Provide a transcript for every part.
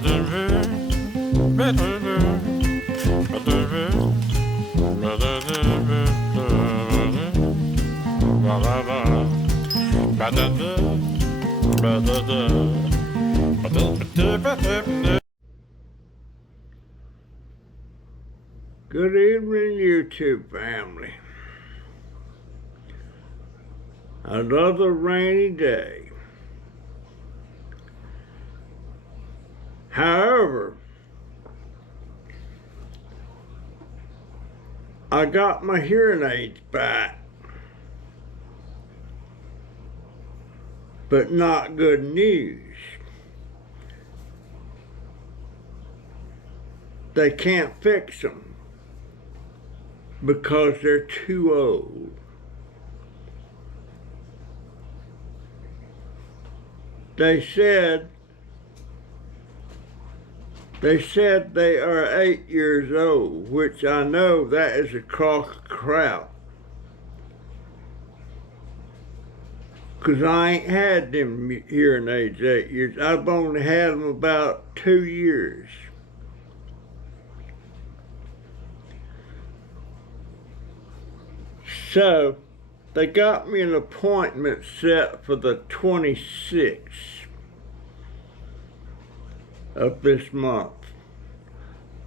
Good evening, YouTube family. Another rainy day. However, I got my hearing aids back, but not good news. They can't fix them because they're too old. They said they are 8 years old, which I know that is a crock of crap. Because I ain't had them hearing aids 8 years. I've only had them about 2 years. So, they got me an appointment set for the 26th of this month.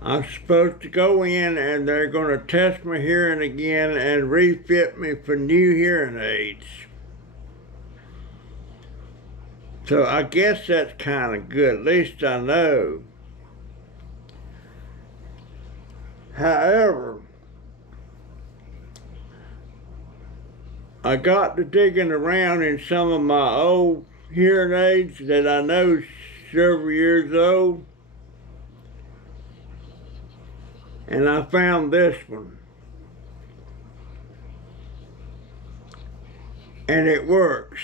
I'm supposed to go in and they're going to test my hearing again and refit me for new hearing aids. So I guess that's kind of good, at least I know. However, I got to digging around in some of my old hearing aids that I know several years old, and I found this one, and it works.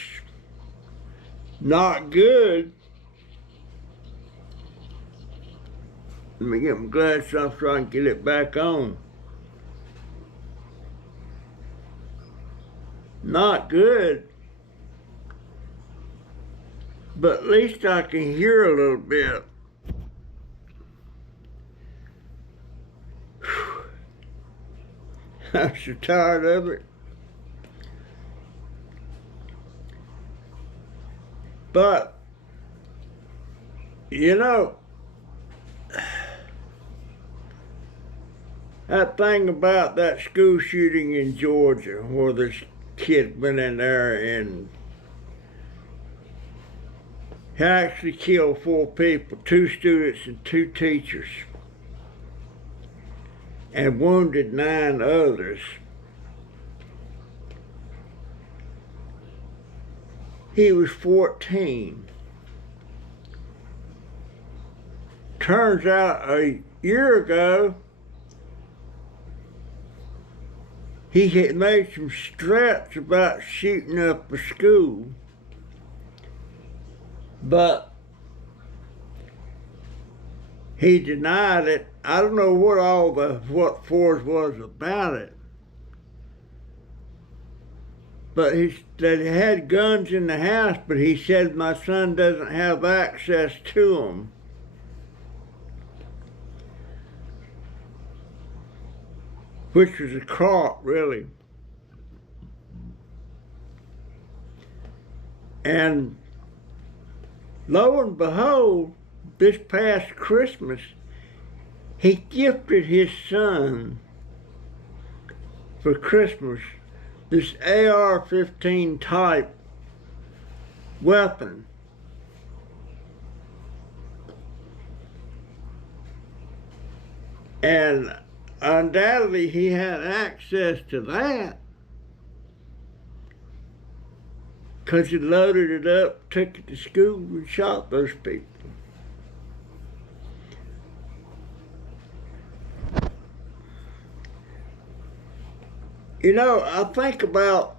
Not good. Let me get my glasses off so I can get it back on. Not good, but at least I can hear a little bit. I'm so tired of it. But, you know, that thing about that school shooting in Georgia where this kid went in there and he actually killed 4 people, 2 students and 2 teachers, and wounded 9 others. He was 14. Turns out a year ago, he had made some threats about shooting up a school, but he denied it. I don't know what force was about it, but he said he had guns in the house, but he said my son doesn't have access to them. Which was a crock, really. And lo and behold, this past Christmas, he gifted his son for Christmas this AR-15 type weapon. And undoubtedly he had access to that because he loaded it up, took it to school, and shot those people. You know, I think about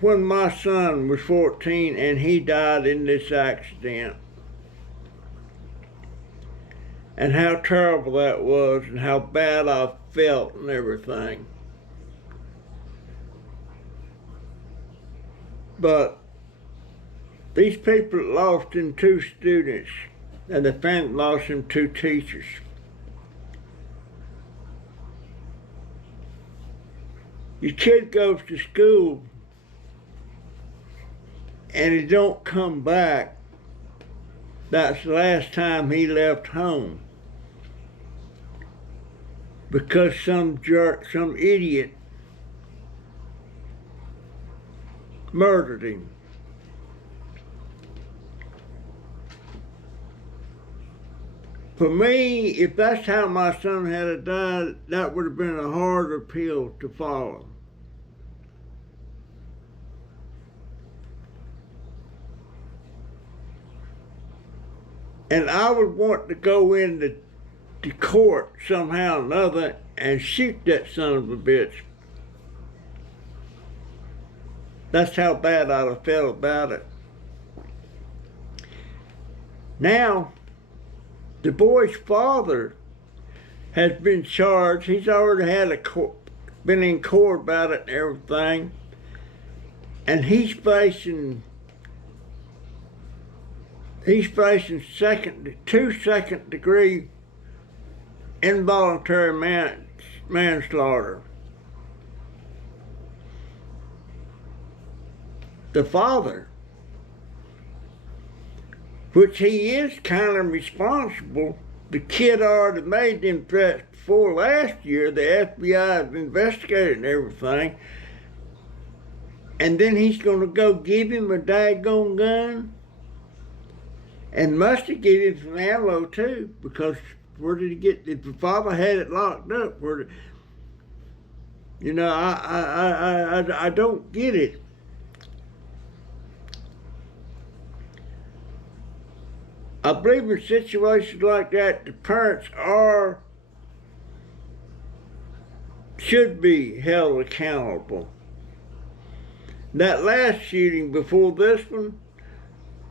when my son was 14 and he died in this accident, and how terrible that was and how bad I felt and everything. But These people lost in 2 students, and the family lost in 2 teachers. Your kid goes to school and he don't come back. That's the last time he left home. Because some jerk, some idiot murdered him. For me, if that's how my son had died, that would have been a harder pill to follow. And I would want to go into the court somehow or another and shoot that son of a bitch. That's how bad I'd have felt about it. Now, the boy's father has been charged. He's already had been in court about it and everything. And he's facing 2 second-degree involuntary manslaughter. The father, which he is kind of responsible. The kid already made them threats before last year. The FBI have investigated and everything. And then he's going to go give him a daggone gun? And must have given him some ammo too, because where did he get, if the father had it locked up, I don't get it. I believe in situations like that, the parents should be held accountable. That last shooting before this one,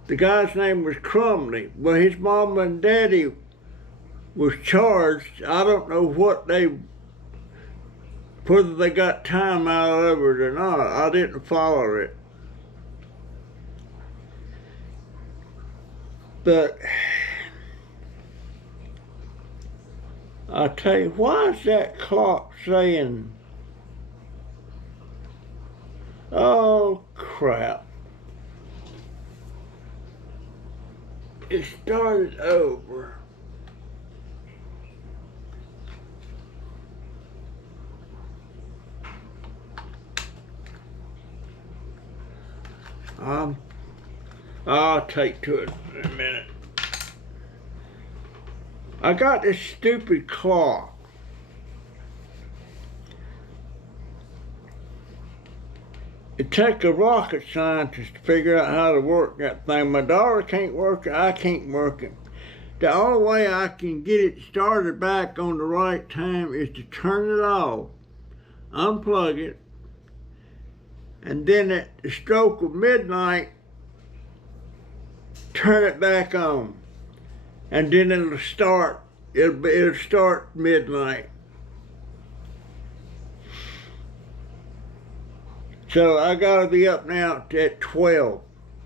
the guy's name was Crumley. Well, his mom and daddy was charged. I don't know whether they got time out of it or not. I didn't follow it. But I tell you, why is that clock saying, oh crap, it started over. I'll take to it in a minute. I got this stupid clock. It takes a rocket scientist to figure out how to work that thing. My daughter can't work it, I can't work it. The only way I can get it started back on the right time is to turn it off, unplug it, and then at the stroke of midnight, turn it back on. And then it'll start midnight. So I gotta be up now at 12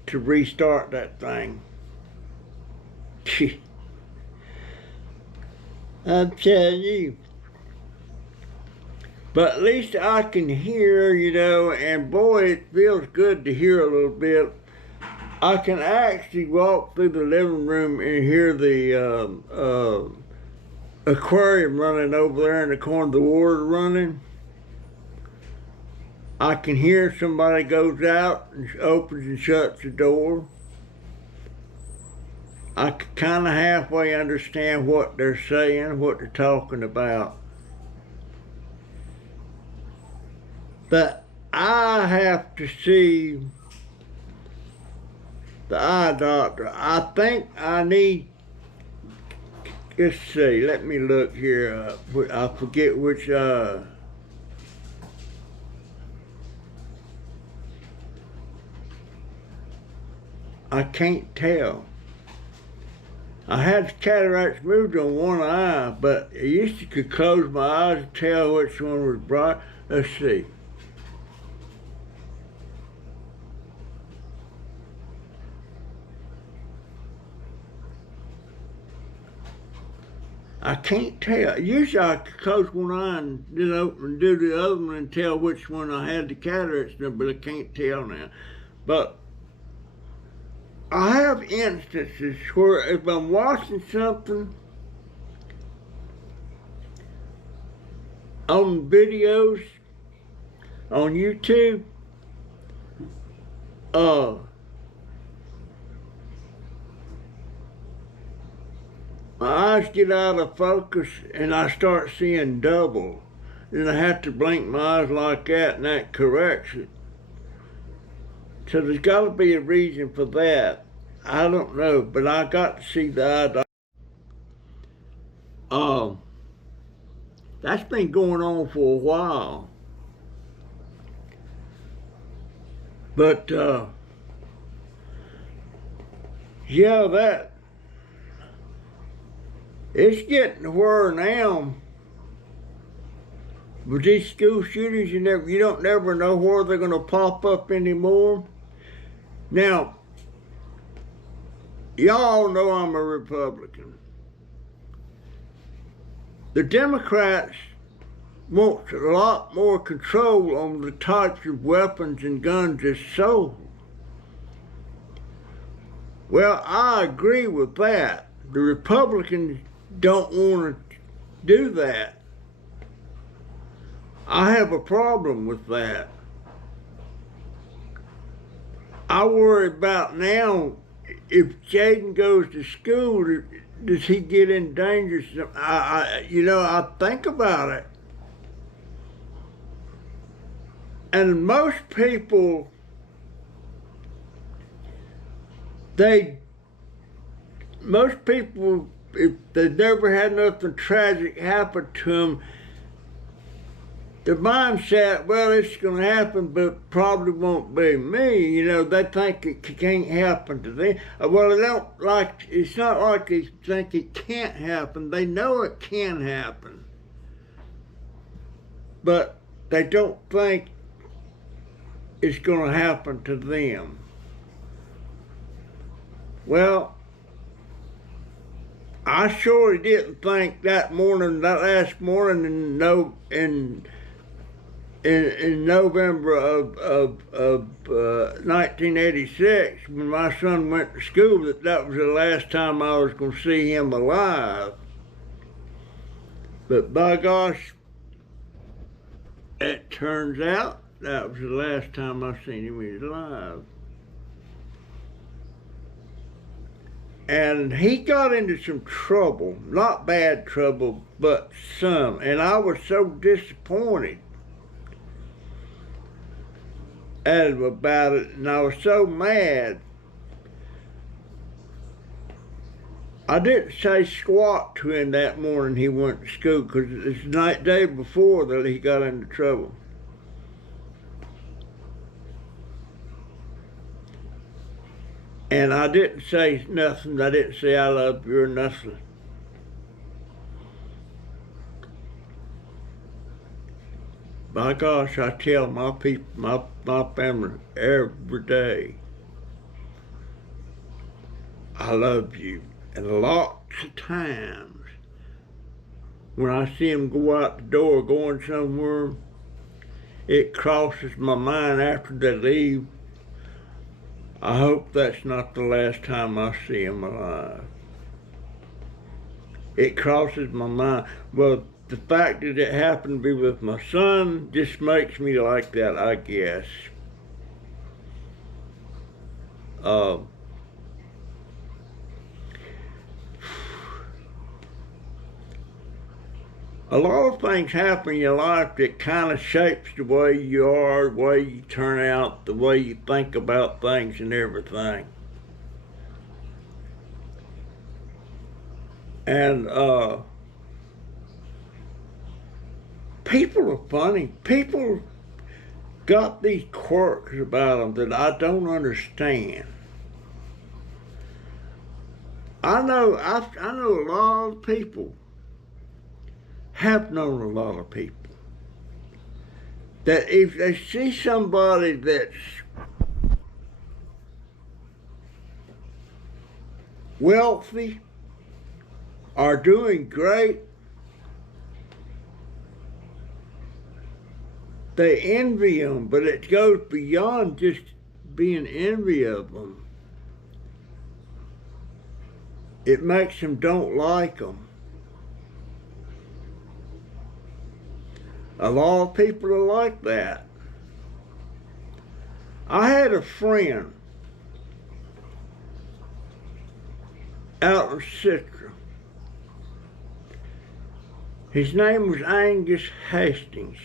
to restart that thing. I'm telling you. But at least I can hear, and boy, it feels good to hear a little bit. I can actually walk through the living room and hear the aquarium running over there in the corner, the water running. I can hear somebody goes out and opens and shuts the door. I can kind of halfway understand what they're saying, what they're talking about. But I have to see the eye doctor. I think I need, let's see, let me look here. I forget which, I can't tell. I had cataracts moved on one eye, but I used to could close my eyes and tell which one was bright. Let's see. I can't tell. Usually I could close one eye and then open and do the other one and tell which one I had the cataracts in, but I can't tell now. But I have instances where if I'm watching something on videos on YouTube, my eyes get out of focus and I start seeing double. Then I have to blink my eyes like that and that corrects it. So there's got to be a reason for that. I don't know, but I got to see the eye doctor. That's been going on for a while. But, yeah, it's getting to where now, with these school shootings, you don't never know where they're going to pop up anymore. Now, y'all know I'm a Republican. The Democrats want a lot more control on the types of weapons and guns that's sold. Well, I agree with that. The Republicans don't want to do that. I have a problem with that. I worry about now, if Jaden goes to school, does he get in danger? I think about it. And most people, if they've never had nothing tragic happen to them, the mindset, well, it's going to happen, but probably won't be me. They think it can't happen to them. Well, it's not like they think it can't happen. They know it can happen. But they don't think it's going to happen to them. Well, I sure didn't think that last morning in November of 1986, when my son went to school, that was the last time I was going to see him alive. But by gosh, it turns out that was the last time I seen him alive. And he got into some trouble, not bad trouble, but some. And I was so disappointed at him about it, and I was so mad. I didn't say squat to him that morning he went to school, because it's the day before that he got into trouble. And I didn't say nothing. I didn't say I love you or nothing. By gosh, I tell my people, my family every day, I love you. And lots of times, when I see them go out the door going somewhere, it crosses my mind after they leave, I hope that's not the last time I see him alive. It crosses my mind. Well, the fact that it happened to be with my son just makes me like that, I guess. A lot of things happen in your life that kind of shapes the way you are, the way you turn out, the way you think about things and everything. And people are funny. People got these quirks about them that I don't understand. I know a lot of people, have known a lot of people, that if they see somebody that's wealthy are doing great, they envy them, but it goes beyond just being envy of them. It makes them don't like them. A lot of people are like that. I had a friend out in Citra. His name was Angus Hastings.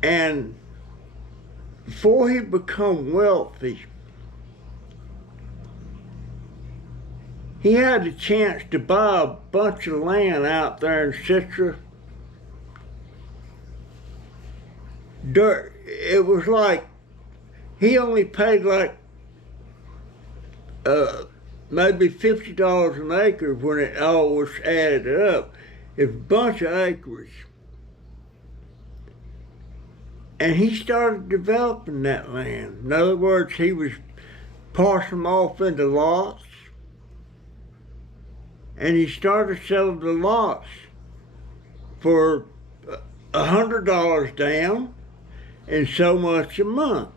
And before he became wealthy, he had a chance to buy a bunch of land out there in Citra. It was like, he only paid like maybe $50 an acre when it all was added up. It's a bunch of acreage. And he started developing that land. In other words, he was parceling them off into lots, and he started selling the lots for $100 down and so much a month.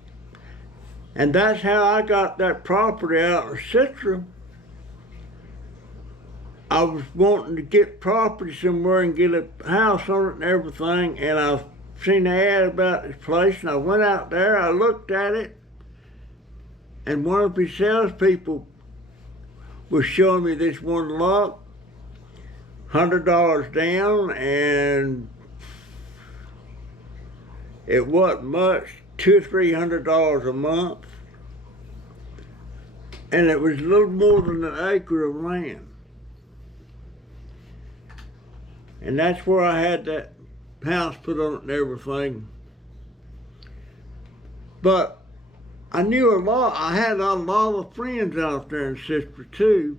And that's how I got that property out in Citra. I was wanting to get property somewhere and get a house on it and everything, and I seen an ad about this place, and I went out there, I looked at it, and one of his salespeople was showing me this one lot, $100 down, and it wasn't much, $200 or $300 a month, and it was a little more than an acre of land. And that's where I had that house put on it and everything. But I knew a lot, I had a lot of friends out there in Citra too,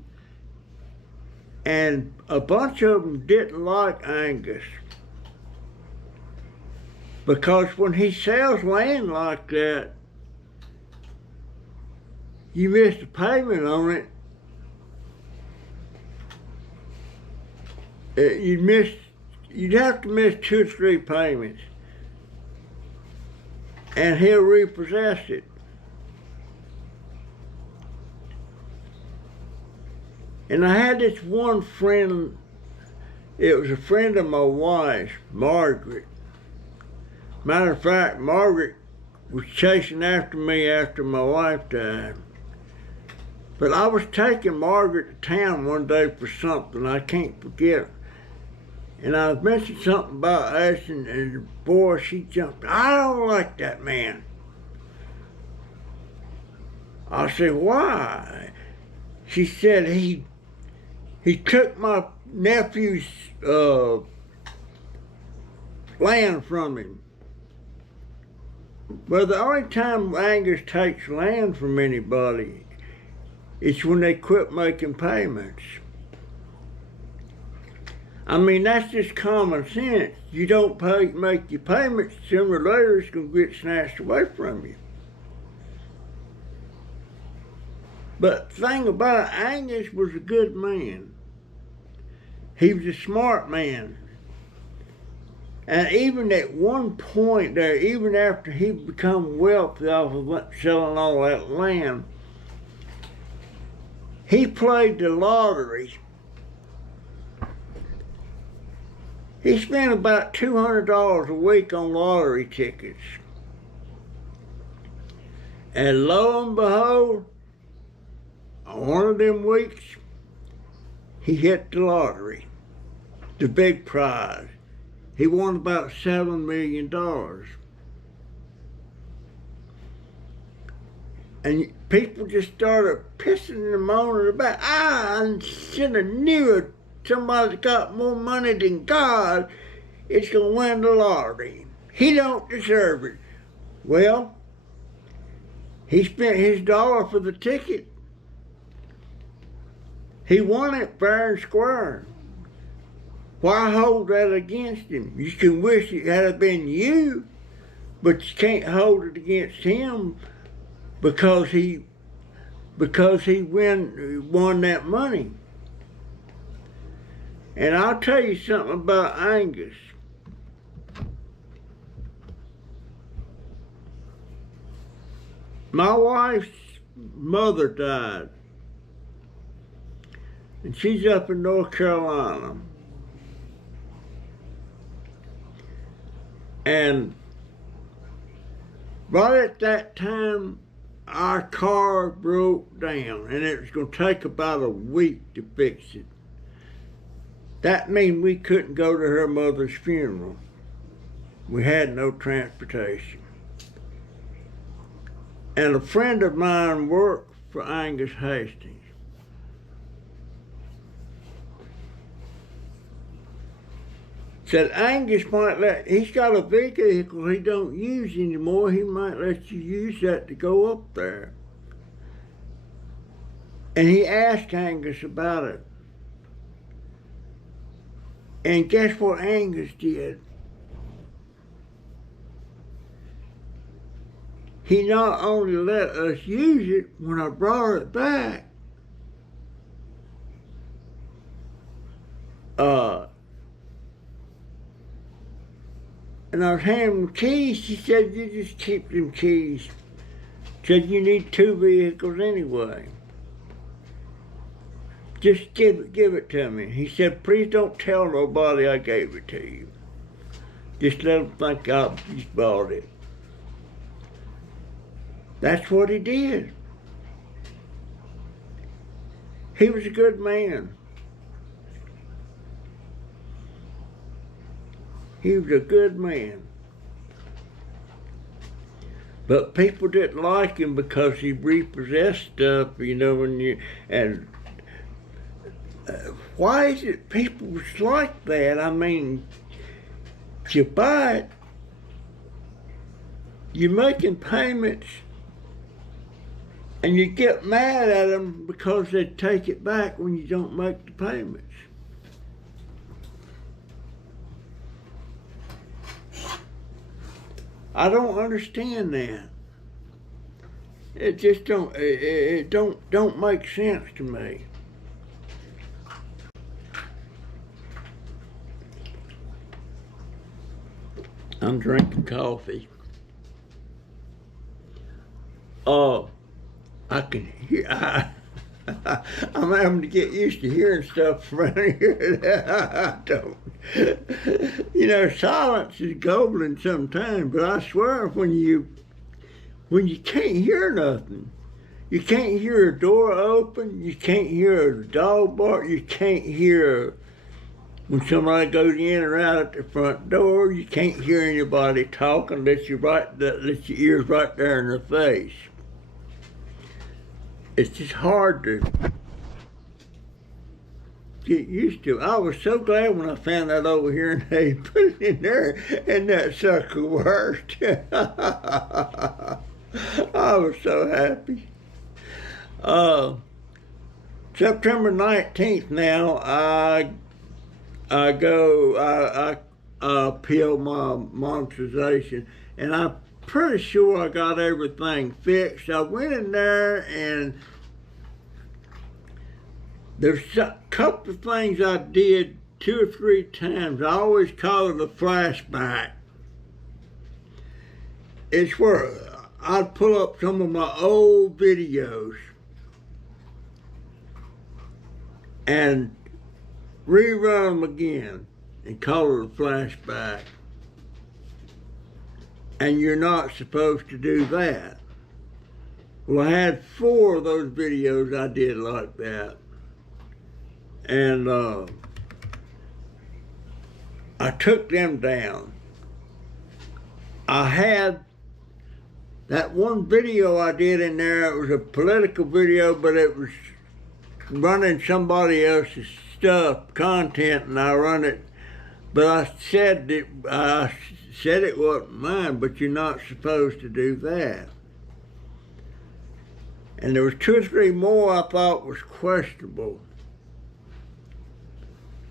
and a bunch of them didn't like Angus. Because when he sells land like that, you miss a payment on it, you'd have to miss 2 or 3 payments, and he'll repossess it. And I had this one friend, it was a friend of my wife's, Margaret. Matter of fact, Margaret was chasing after me after my wife died. But I was taking Margaret to town one day for something, I can't forget. And I mentioned something about us, and boy, she jumped. I don't like that man. I said, why? She said he took my nephew's land from him. Well, the only time Angus takes land from anybody is when they quit making payments. I mean, that's just common sense. You don't make your payments, sooner or later it's going to get snatched away from you. But the thing about it, Angus was a good man. He was a smart man. And even at one point there, even after he become wealthy off of selling all that land, he played the lottery. He spent about $200 a week on lottery tickets. And lo and behold, on one of them weeks, he hit the lottery, the big prize. He won about $7 million. And people just started pissing and moaning about, I should have knew it. Somebody got more money than God is going to win the lottery. He don't deserve it. Well, he spent his dollar for the ticket. He won it fair and square. Why hold that against him? You can wish it had been you, but you can't hold it against him because he because he won that money. And I'll tell you something about Angus. My wife's mother died, and she's up in North Carolina. And right at that time, our car broke down, and it was going to take about a week to fix it. That means we couldn't go to her mother's funeral. We had no transportation. And a friend of mine worked for Angus Hastings. Said Angus might he's got a vehicle he don't use anymore, he might let you use that to go up there. And he asked Angus about it. And guess what Angus did? He not only let us use it when I brought it back, and I was handing him keys. He said, you just keep them keys. Said, you need 2 vehicles anyway. Just give it to me. He said, please don't tell nobody I gave it to you. Just let them think I just bought it. That's what he did. He was a good man. He was a good man. But people didn't like him because he repossessed stuff, you know, why is it people like that? I mean, if you buy it, you're making payments, and you get mad at them because they take it back when you don't make the payments. I don't understand that. It just don't make sense to me. I'm drinking coffee. I can hear. I'm having to get used to hearing stuff around here that I don't. You know, silence is golden sometimes, but I swear when you can't hear nothing, you can't hear a door open, you can't hear a dog bark, you can't hear when somebody goes in or out at the front door, you can't hear anybody talking unless your ears right there in their face. It's just hard to get used to. I was so glad when I found that over here and they put it in there and that sucker worked. I was so happy. September 19th now, I appeal my monetization, and I'm pretty sure I got everything fixed. I went in there and there's a couple of things I did 2 or 3 times. I always call it a flashback. It's where I'd pull up some of my old videos and rerun them again and call it a flashback. And you're not supposed to do that. Well, I had 4 of those videos I did like that. And I took them down. I had that one video I did in there. It was a political video, but it was running somebody else's stuff, content, and I run it. But I said it wasn't mine, but you're not supposed to do that. And there was 2 or 3 more I thought was questionable.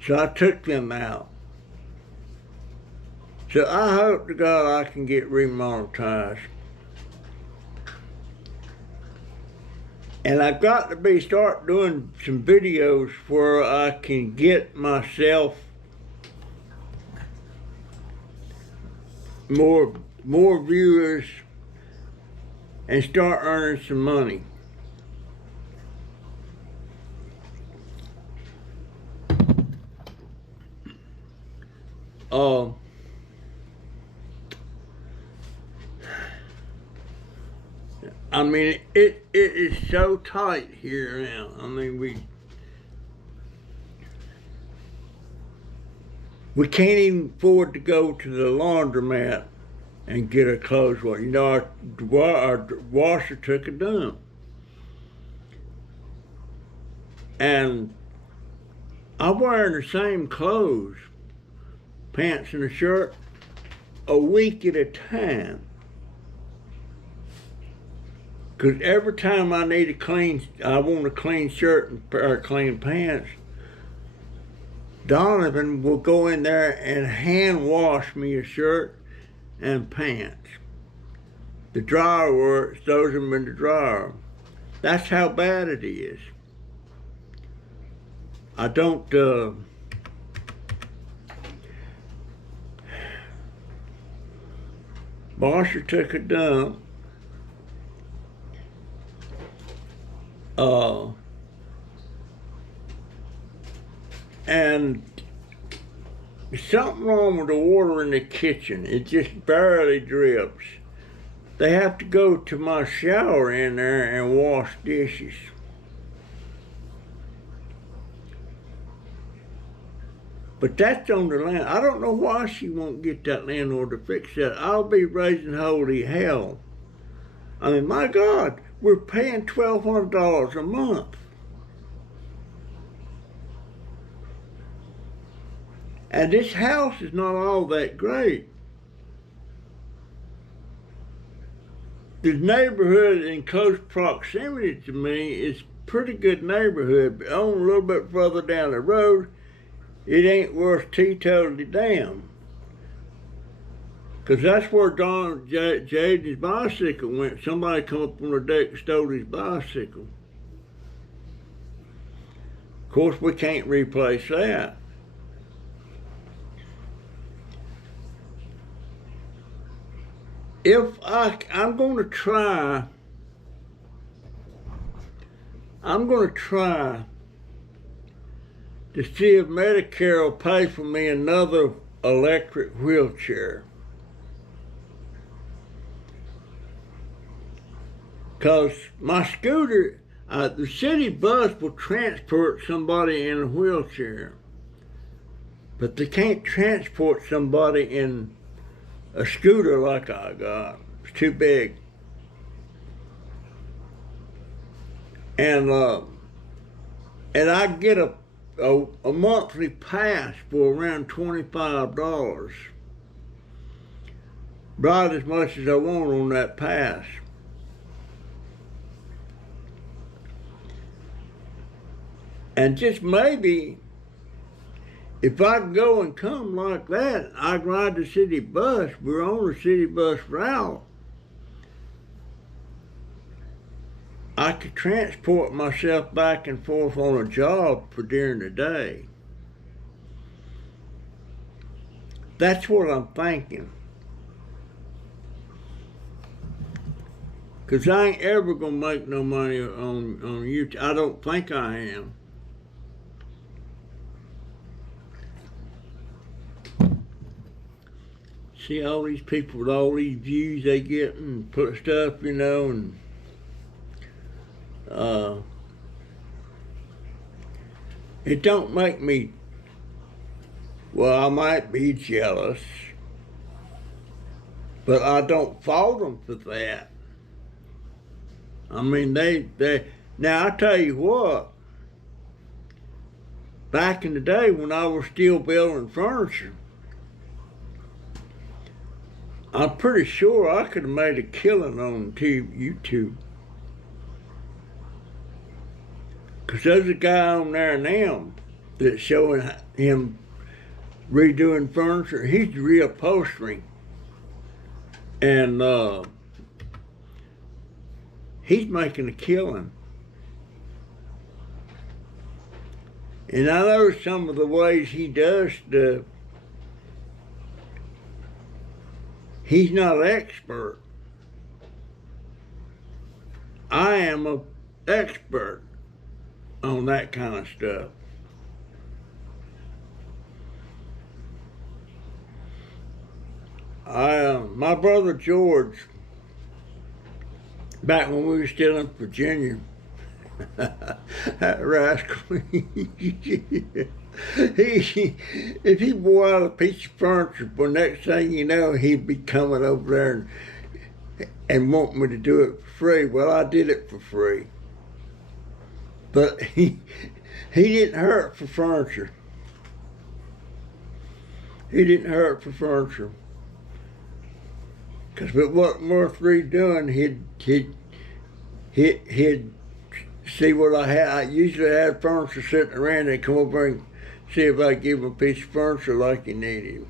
So I took them out. So I hope to God I can get remonetized. And I've got to start doing some videos where I can get myself more viewers and start earning some money. I mean, it is so tight here now. I mean, we can't even afford to go to the laundromat and get our clothes washed. You know, our washer took a dump. And I'm wearing the same clothes, pants and a shirt, a week at a time. Because every time I want a clean shirt and pair of clean pants, Donovan will go in there and hand wash me a shirt and pants. The dryer works, throws them in the dryer. That's how bad it is. I don't, washer took a dump. And something wrong with the water in the kitchen. It just barely drips. They have to go to my shower in there and wash dishes. But that's on the land. I don't know why she won't get that landlord to fix that. I'll be raising holy hell. I mean, my God, we're paying $1,200 a month. And this house is not all that great. The neighborhood in close proximity to me is a pretty good neighborhood, but on a little bit further down the road, it ain't worth teetotally damn. Because that's where Jaden's bicycle went. Somebody come up on the deck and stole his bicycle. Of course, we can't replace that. I'm going to try to see if Medicare will pay for me another electric wheelchair. Because my scooter, the city bus will transport somebody in a wheelchair, but they can't transport somebody in a scooter like I got. It's too big. And I get a monthly pass for around $25. Ride as much as I want on that pass. And just maybe, if I can go and come like that, I can ride the city bus. We're on the city bus route. I could transport myself back and forth on a job for during the day. That's what I'm thinking. Because I ain't ever going to make no money on YouTube. I don't think I am. See all these people with all these views they get and put stuff, you know, and it don't make me, well, I might be jealous, but I don't fault them for that. I mean, now I tell you what, back in the day when I was still building furniture, I'm pretty sure I could have made a killing on YouTube. Because there's a guy on there now that's showing him redoing furniture. He's reupholstering. And he's making a killing. And I know some of the ways he does stuff. He's not an expert. I am an expert on that kind of stuff. My brother George, back when we were still in Virginia, that rascal, if he wore out a piece of furniture, the next thing you know, he'd be coming over there and want me to do it for free. Well, I did it for free. But he didn't hurt for furniture. He didn't hurt for furniture. Because if it wasn't worth redoing, he'd see what I had. I usually had furniture sitting around and come over and see if I could give him a piece of furniture like he needed.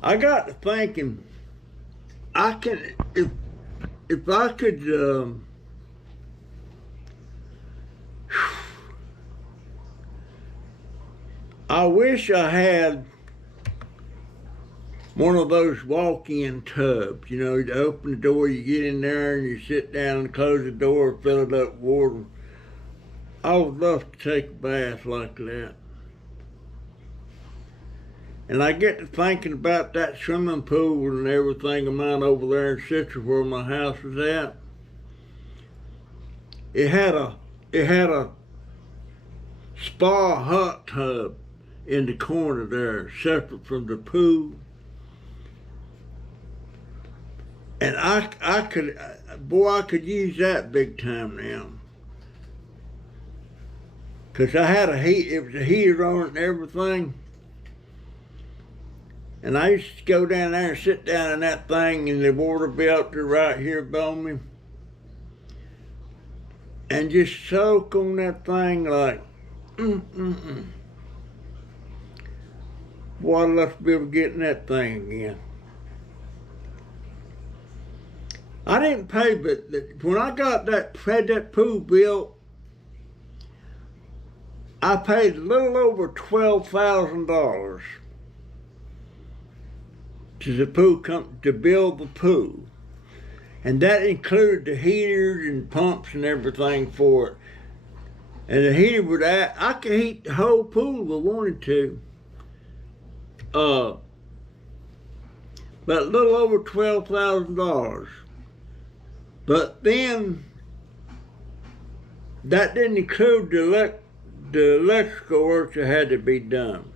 I got to thinking, if I could, I wish I had one of those walk-in tubs. You know, you open the door, you get in there, and you sit down and close the door, fill it up with water. I would love to take a bath like that. And I get to thinking about that swimming pool and everything of mine over there in Citrus where my house was at. It had a spa hot tub in the corner there, separate from the pool. And I could use that big time now. Cause I had it was a heater on it and everything. And I used to go down there and sit down in that thing and the water be up there right here above me. And just soak on that thing like, Boy, I'd love to be able to get in that thing again. I didn't pay, but when I had that pool built, I paid a little over $12,000 to the pool company to build the pool. And that included the heaters and pumps and everything for it. And the heater I could heat the whole pool if I wanted to. But a little over $12,000. But then, that didn't include the electrical work that had to be done.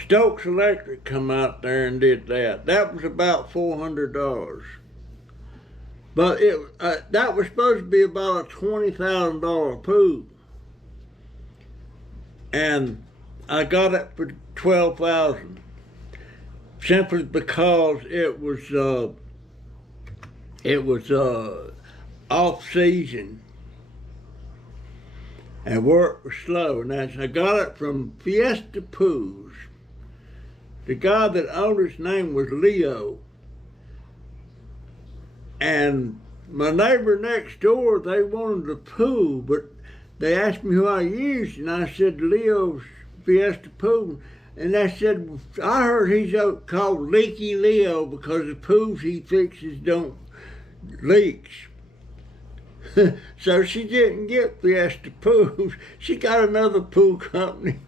Stokes Electric come out there and did that. That was about $400. But that was supposed to be about a $20,000 pool. And I got it for $12,000. Simply because it was off season. And work was slow. And I got it from Fiesta Pools. The guy that owned his name was Leo. And my neighbor next door, they wanted a pool, but they asked me who I used, and I said Leo's Fiesta Pool. And they said, I heard he's called Leaky Leo because the pools he fixes don't leaks. So she didn't get Fiesta Pools. She got another pool company.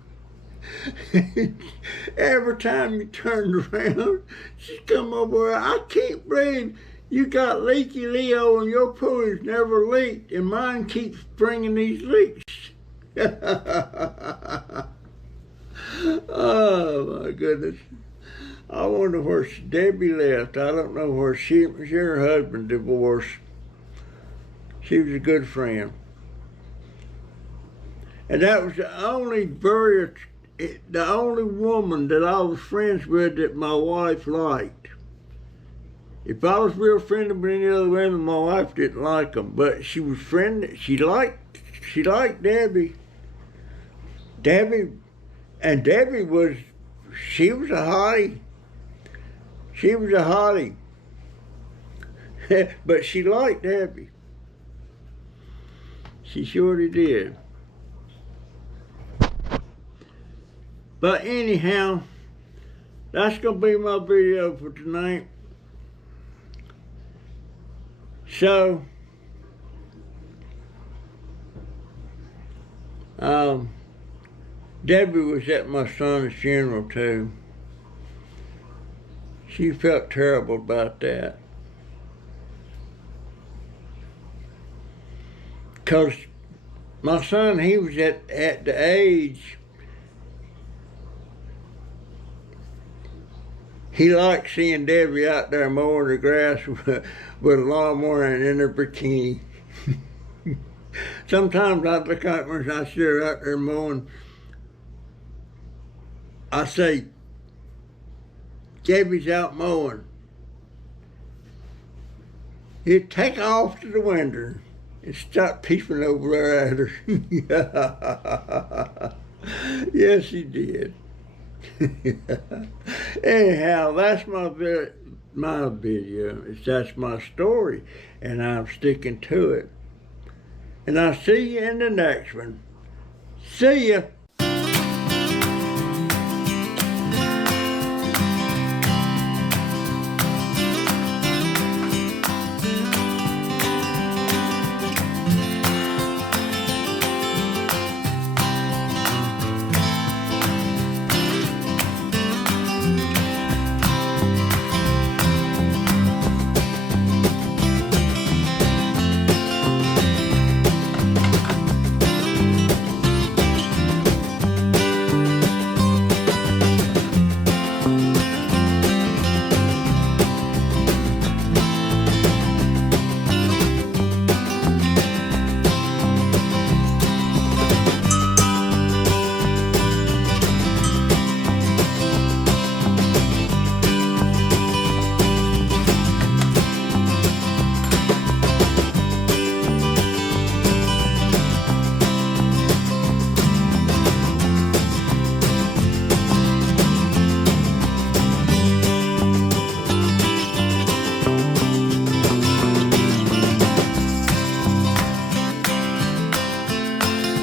Every time you turned around, she'd come over. I can't believe you got Leaky Leo and your pool has never leaked, and mine keeps bringing these leaks. Oh my goodness. I wonder where Debbie left. I don't know where she and her husband divorced. She was a good friend. And that was the only woman that I was friends with that my wife liked. If I was real friendly with any other women, my wife didn't like them. But she was friendly. She liked Debbie. Debbie she was a hottie. She was a hottie. But she liked Debbie. She surely did. But anyhow, that's going to be my video for tonight. So, Debbie was at my son's funeral too. She felt terrible about that. Because my son, he was at the age, he liked seeing Debbie out there mowing the grass with a lawnmower and in her bikini. Sometimes I look at her and I see her out there mowing. I say, Debbie's out mowing. He'd take off to the window and start peeping over there at her. Yes, he did. Anyhow, that's my video. That's my story, and I'm sticking to it. And I'll see you in the next one. See ya.